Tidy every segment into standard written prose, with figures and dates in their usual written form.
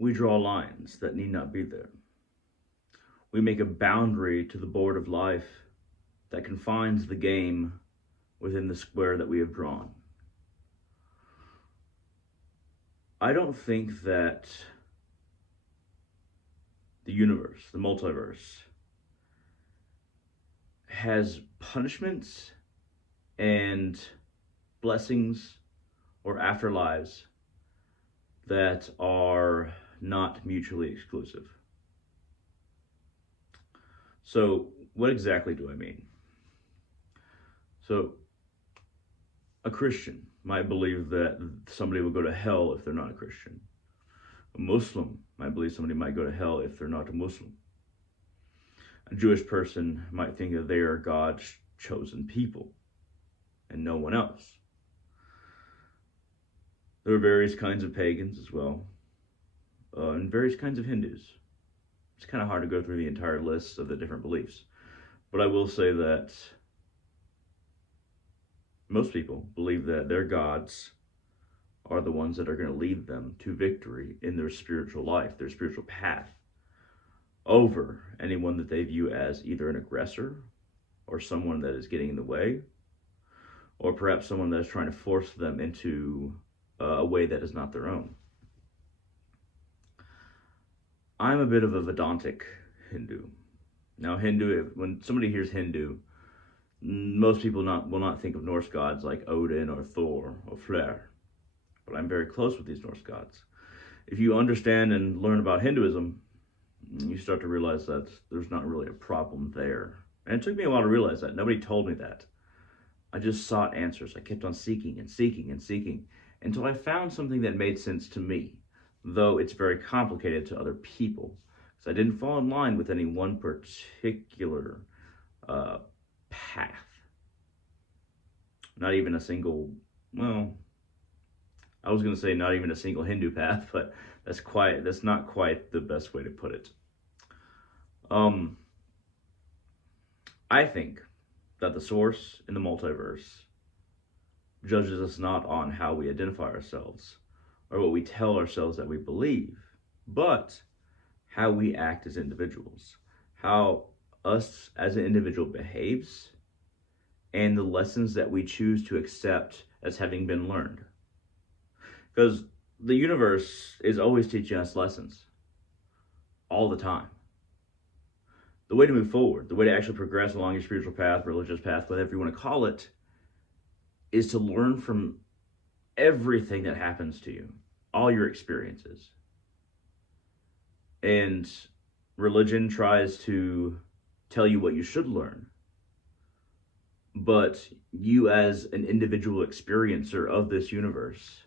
we draw lines that need not be there. We make a boundary to the board of life that confines the game within the square that we have drawn. I don't think that the universe, the multiverse, has punishments and blessings or afterlives that are not mutually exclusive. So, what exactly do I mean? So, a Christian might believe that somebody will go to hell if they're not a Christian. A Muslim might believe somebody might go to hell if they're not a Muslim. A Jewish person might think that they are God's chosen people and no one else. There are various kinds of pagans as well, and various kinds of Hindus. It's kind of hard to go through the entire list of the different beliefs, but I will say that most people believe that their gods are the ones that are going to lead them to victory in their spiritual life, their spiritual path, over anyone that they view as either an aggressor or someone that is getting in the way, or perhaps someone that is trying to force them into a way that is not their own. I'm a bit of a Vedantic Hindu. Now, Hindu, when somebody hears Hindu, most people will not think of Norse gods like Odin or Thor or Freyr, but I'm very close with these Norse gods. If you understand and learn about Hinduism, you start to realize that there's not really a problem there. And it took me a while to realize that. Nobody told me that. I just sought answers. I kept on seeking and seeking and seeking until I found something that made sense to me, though it's very complicated to other people. So I didn't fall in line with any one particular path. Not even a single, well, I was going to say not even a single Hindu path, but that's not quite the best way to put it. I think that the source in the multiverse judges us not on how we identify ourselves or what we tell ourselves that we believe, but how we act as individuals, how us as an individual behaves, and the lessons that we choose to accept as having been learned. Because the universe is always teaching us lessons, all the time. The way to move forward, the way to actually progress along your spiritual path, religious path, whatever you want to call it, is to learn from everything that happens to you, all your experiences. And religion tries to tell you what you should learn. But you, as an individual experiencer of this universe,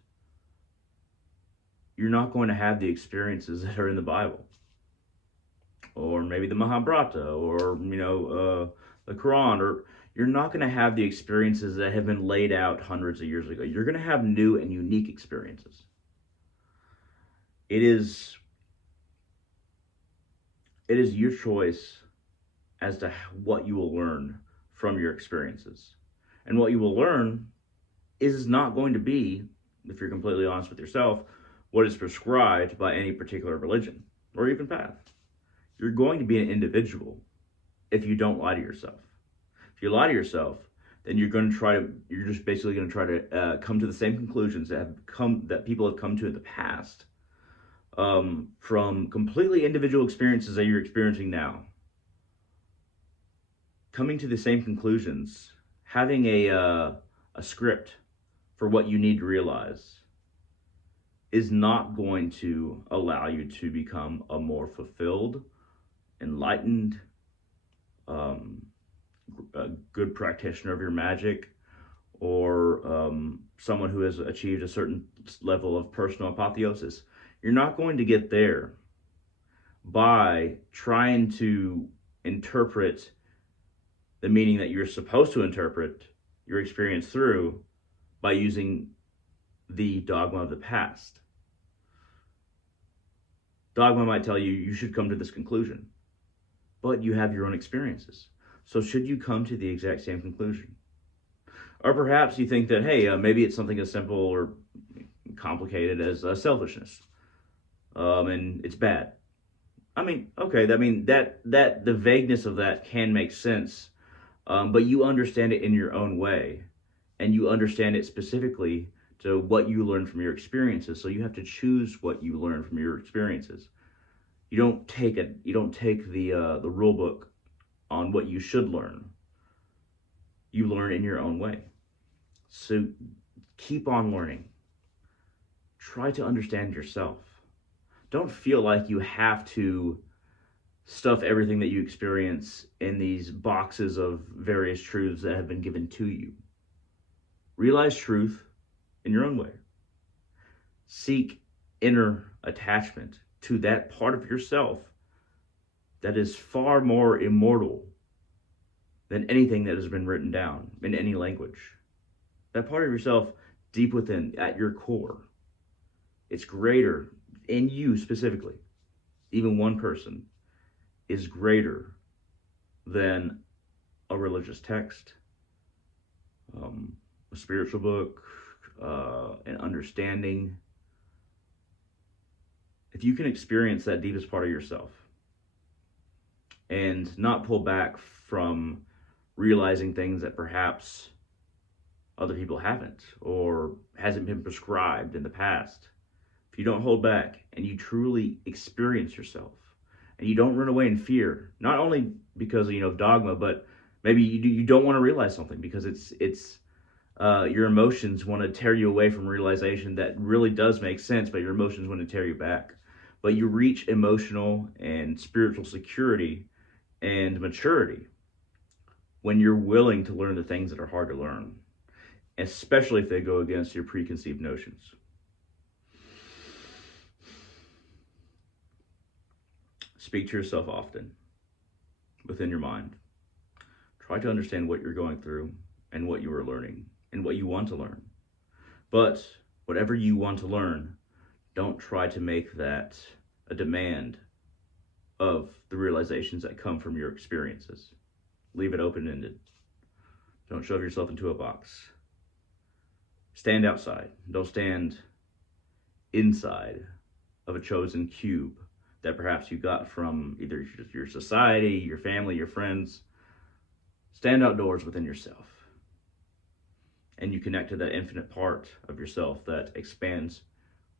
you're not going to have the experiences that are in the Bible, or maybe the Mahabharata, or the Quran, or you're not going to have the experiences that have been laid out hundreds of years ago. You're going to have new and unique experiences. It is your choice as to what you will learn from your experiences. And what you will learn is not going to be, if you're completely honest with yourself, what is prescribed by any particular religion or even path. You're going to be an individual if you don't lie to yourself. If you lie to yourself, then you're just basically going to try to come to the same conclusions that people have come to in the past, from completely individual experiences that you're experiencing now. Coming to the same conclusions, having a script for what you need to realize is not going to allow you to become a more fulfilled, enlightened, a good practitioner of your magic, or someone who has achieved a certain level of personal apotheosis. You're not going to get there by trying to interpret the meaning that you're supposed to interpret your experience through by using the dogma of the past. Dogma might tell you should come to this conclusion, but you have your own experiences. So should you come to the exact same conclusion? Or perhaps you think that, hey, maybe it's something as simple or complicated as selfishness. and it's bad. I mean, okay, I mean that the vagueness of that can make sense, but you understand it in your own way, and you understand it specifically to what you learn from your experiences. So you have to choose what you learn from your experiences. You don't take the rule book on what you should learn. You learn in your own way. So keep on learning. Try to understand yourself. Don't feel like you have to stuff everything that you experience in these boxes of various truths that have been given to you. Realize truth in your own way. Seek inner attachment to that part of yourself that is far more immortal than anything that has been written down in any language. That part of yourself deep within, at your core, it's greater in you specifically. Even one person is greater than a religious text, a spiritual book, an understanding. If you can experience that deepest part of yourself and not pull back from realizing things that perhaps other people haven't or hasn't been prescribed in the past, if you don't hold back and you truly experience yourself and you don't run away in fear, not only because of dogma, but maybe you don't want to realize something because it's your emotions want to tear you away from realization that really does make sense, but your emotions want to tear you back. But you reach emotional and spiritual security and maturity when you're willing to learn the things that are hard to learn, especially if they go against your preconceived notions. Speak to yourself often within your mind. Try to understand what you're going through and what you are learning and what you want to learn. But whatever you want to learn, don't try to make that a demand of the realizations that come from your experiences. Leave it open-ended. Don't shove yourself into a box. Stand outside. Don't stand inside of a chosen cube that perhaps you got from either your society, your family, your friends. Stand outdoors within yourself. And you connect to that infinite part of yourself that expands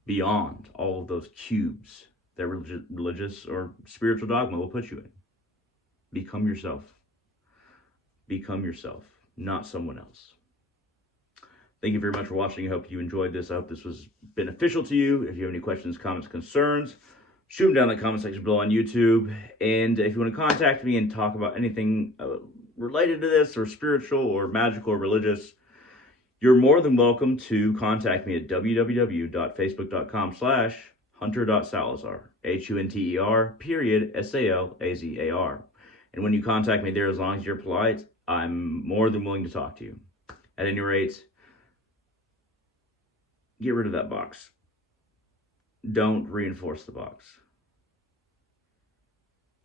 beyond all of those cubes that religious or spiritual dogma will put you in. Become yourself. Become yourself, not someone else. Thank you very much for watching. I hope you enjoyed this. I hope this was beneficial to you. If you have any questions, comments, concerns, shoot them down in the comment section below on YouTube. And if you want to contact me and talk about anything related to this or spiritual or magical or religious, you're more than welcome to contact me at www.facebook.com/hunter.salazar, HUNTER.SALAZAR. And when you contact me there, as long as you're polite, I'm more than willing to talk to you. At any rate, get rid of that box. Don't reinforce the box.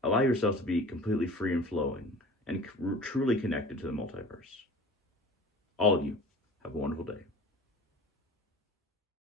Allow yourself to be completely free and flowing and truly connected to the multiverse. All of you, have a wonderful day.